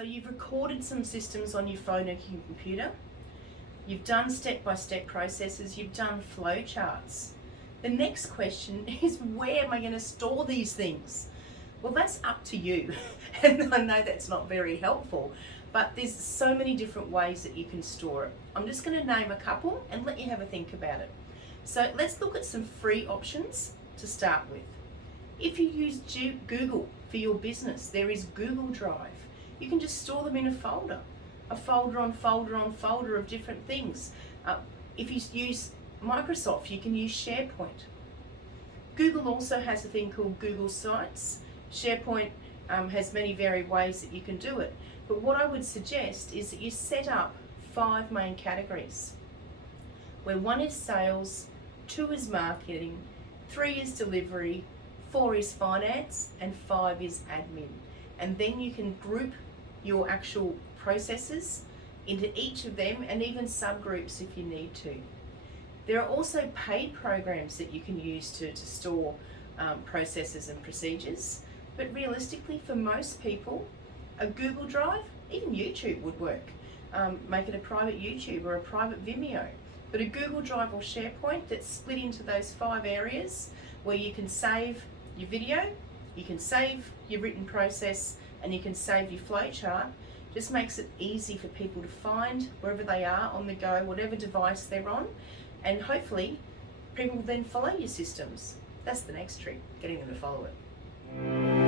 So you've recorded some systems on your phone or computer. You've done step-by-step processes. You've done flow charts. The next question is, where am I going to store these things? Well, that's up to you. And I know that's not very helpful, but there's so many different ways that you can store it. I'm just going to name a couple and let you have a think about it. So let's look at some free options to start with. If you use Google for your business, there is Google Drive. You can just store them in a folder on folder on folder of different things. If you use Microsoft, you can use SharePoint. Google also has a thing called Google Sites. SharePoint has many varied ways that you can do it. But what I would suggest is that you set up 5 main categories, where 1 is sales, 2 is marketing, 3 is delivery, 4 is finance, and 5 is admin. And then you can group your actual processes into each of them, and even subgroups if you need to. There are also paid programs that you can use to store processes and procedures, but realistically for most people, a Google Drive, even YouTube would work. Make it a private YouTube or a private Vimeo. But a Google Drive or SharePoint that's split into those 5 areas where you can save your video, you can save your written process, and you can save your flowchart, just makes it easy for people to find wherever they are on the go, whatever device they're on, and hopefully people will then follow your systems. That's the next trick, getting them to follow it.